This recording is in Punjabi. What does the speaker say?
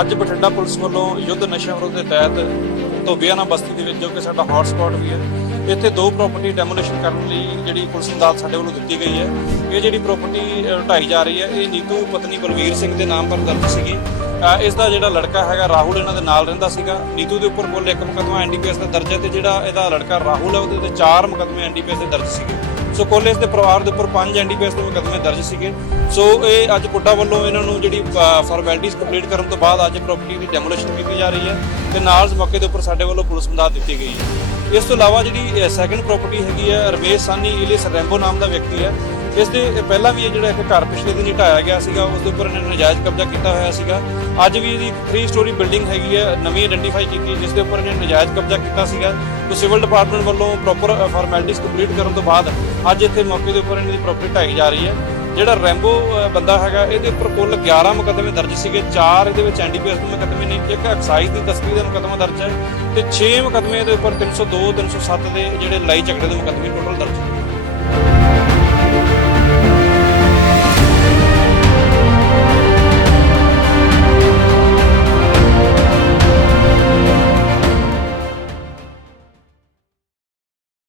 ਅੱਜ ਬਠਿੰਡਾ ਪੁਲਿਸ ਵੱਲੋਂ ਯੁੱਧ ਨਸ਼ਾ ਵਿਰੋਧ ਦੇ ਤਹਿਤ ਧੋਬੀਆਣਾ ਬਸਤੀ ਦੇ ਵਿੱਚ ਜੋ ਕਿ ਸਾਡਾ ਹੌਟ ਸਪੌਟ ਵੀ ਹੈ ਇੱਥੇ ਦੋ ਪ੍ਰਾਪਰਟੀ ਡੈਮੋਲੀਸ਼ਨ ਕਰਨ ਲਈ ਜਿਹੜੀ ਪੁਲਿਸ ਨੂੰ ਦਾਤ ਸਾਡੇ ਵੱਲੋਂ ਦਿੱਤੀ ਗਈ ਹੈ। ਇਹ ਜਿਹੜੀ ਪ੍ਰਾਪਰਟੀ ਢਾਈ ਜਾ ਰਹੀ ਹੈ ਇਹ ਨੀਤੂ ਪਤਨੀ ਬਲਵੀਰ ਸਿੰਘ ਦੇ ਨਾਮ ਪਰ ਦਰਜ ਸੀਗੀ। ਅ, ਇਸ ਦਾ ਜਿਹੜਾ ਲੜਕਾ ਹੈਗਾ ਰਾਹੁਲ ਇਹਨਾਂ ਦੇ ਨਾਲ ਰਹਿੰਦਾ ਸੀਗਾ। ਨੀਤੂ ਦੇ ਉੱਪਰ ਕੁੱਲ ਇੱਕ ਮੁਕੱਦਮਾ ਐਨਡੀਪੀਐਸ ਦਾ ਦਰਜ ਹੈ ਤੇ ਜਿਹੜਾ ਇਹਦਾ ਲੜਕਾ ਰਾਹੁਲ ਹੈ ਉਹਦੇ ਤੇ ਚਾਰ ਮੁਕੱਦਮੇ ਐਨਡੀਪੀਐਸ ਦੇ ਦਰਜ ਸੀਗੇ। ਸੋ ਕੁੱਲ ਇਸ ਦੇ ਪਰਿਵਾਰ ਦੇ ਉੱਪਰ ਪੰਜ ਐਨਡੀਪੀਐਸ ਦੇ ਮੁਕੱਦਮੇ ਦਰਜ ਸੀਗੇ। ਸੋ ਇਹ ਅੱਜ ਪੁੱਟਾ ਵੱਲੋਂ ਇਹਨਾਂ ਨੂੰ ਜਿਹੜੀ ਫਾਰਮੈਲਿਟੀਜ਼ ਕੰਪਲੀਟ ਕਰਨ ਤੋਂ ਬਾਅਦ ਅੱਜ ਪ੍ਰਾਪਰਟੀ ਦੀ ਡੈਮੋਲੀਸ਼ਨ ਕੀਤੀ ਜਾ ਰਹੀ ਹੈ ਤੇ ਨਾਲ ਇਸ ਮੌਕੇ ਦੇ ਉੱਪਰ ਸਾਡੇ ਵੱਲੋਂ ਪੁਲਿਸ ਮਦਦ ਦਿੱਤੀ ਗਈ ਹੈ। ਇਸ ਤੋਂ ਇਲਾਵਾ ਜਿਹੜੀ ਸੈਕੰਡ ਪ੍ਰਾਪਰਟੀ ਹੈਗੀ ਹੈ, ਰਮੇਸ਼ ਸਾਨੀ ਇਲੀਸ ਰੈਂਬੋ ਨਾਮ ਦਾ ਵਿਅਕਤੀ ਹੈ। ਇਸ ਦੇ ਪਹਿਲਾਂ ਵੀ ਇਹ ਜਿਹੜਾ ਇੱਕ ਘਰ ਪਿਛਲੇ ਦਿਨ ਹੀ ਢਾਇਆ ਗਿਆ ਸੀਗਾ, ਉਸ ਦੇ ਉੱਪਰ ਇਹਨਾਂ ਨੇ ਨਜਾਇਜ਼ ਕਬਜ਼ਾ ਕੀਤਾ ਹੋਇਆ ਸੀਗਾ। ਅੱਜ ਵੀ ਇਹਦੀ 3 ਸਟੋਰੀ ਬਿਲਡਿੰਗ ਹੈਗੀ ਹੈ, ਨਵੀਂ ਆਇਡੈਂਟੀਫਾਈ ਕੀਤੀ, ਜਿਸ ਦੇ ਉੱਪਰ ਇਹਨਾਂ ਨੇ ਨਜਾਇਜ਼ ਕਬਜ਼ਾ ਕੀਤਾ ਸੀਗਾ। ਤੇ ਸਿਵਲ ਡਿਪਾਰਟਮੈਂਟ ਵੱਲੋਂ ਪ੍ਰੋਪਰ ਫਾਰਮੈਲਿਟੀਜ਼ ਕੰਪਲੀਟ ਕਰਨ ਤੋਂ ਬਾਅਦ ਅੱਜ ਇੱਥੇ ਮੌਕੇ ਦੇ ਉੱਪਰ ਇਹਨਾਂ ਦੀ ਪ੍ਰੋਪਰਟੀ ਢਾਈ ਜਾ ਰਹੀ ਹੈ। ਜਿਹੜਾ ਰੈਂਬੋ ਬੰਦਾ ਹੈਗਾ, ਇਹਦੇ ਉੱਪਰ ਕੁੱਲ 11 ਮੁਕੱਦਮੇ ਦਰਜ ਸੀਗੇ। 4 ਇਹਦੇ ਵਿੱਚ ਐਨਡੀਪੀਐਸ ਦੇ ਮੁਕੱਦਮੇ ਨੇ, ਇੱਕ ਐਕਸਾਈਜ਼ ਦੀ ਤਸਕਰੀ ਦਾ ਮੁਕੱਦਮਾ ਦਰਜ ਹੈ ਤੇ 6 ਮੁਕੱਦਮੇ ਇਹਦੇ ਉੱਪਰ 302 307 ਦੇ ਜਿਹੜੇ ਲੜਾਈ ਝਗੜੇ ਦੇ ਮੁਕੱਦਮੇ ਟੋਟਲ ਦਰਜ ਨੇ।